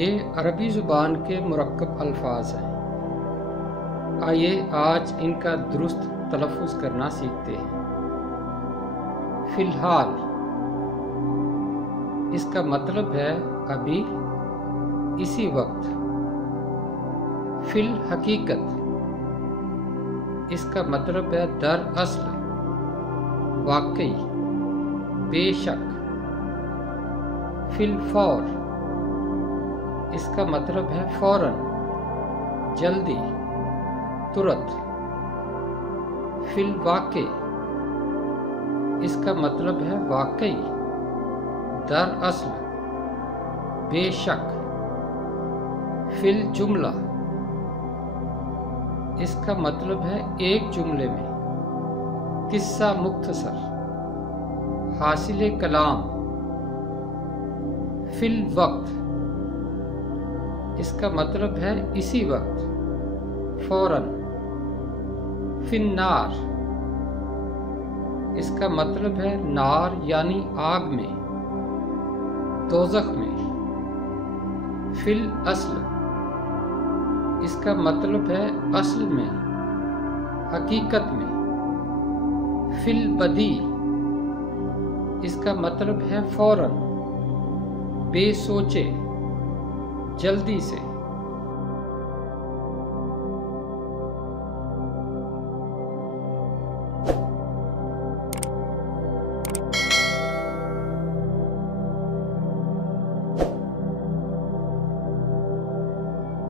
ये अरबी ज़ुबान के मुरक्कब अल्फाज हैं। आइए आज इनका दुरुस्त तलफ़्फ़ुज़ करना सीखते हैं। फ़िलहाल इसका मतलब है अभी, इसी वक्त। फ़िल हकीकत इसका मतलब है दरअसल, वाकई, बेशक। फ़िल फौर इसका मतलब है फौरन, जल्दी, तुरंत। फ़िल वाक़े इसका मतलब है वाकई, दरअसल, बेशक। फ़िल जुमला इसका मतलब है एक जुमले में, किस्सा मुख्तसर, हासिल कलाम। फ़िल वक्त इसका मतलब है इसी वक्त, फौरन। फ़िन नार इसका मतलब है नार यानी आग में, दोज़ख में। फ़िल असल इसका मतलब है असल में, हकीकत में। फ़िल बदी इसका मतलब है फौरन, बेसोचे, जल्दी से।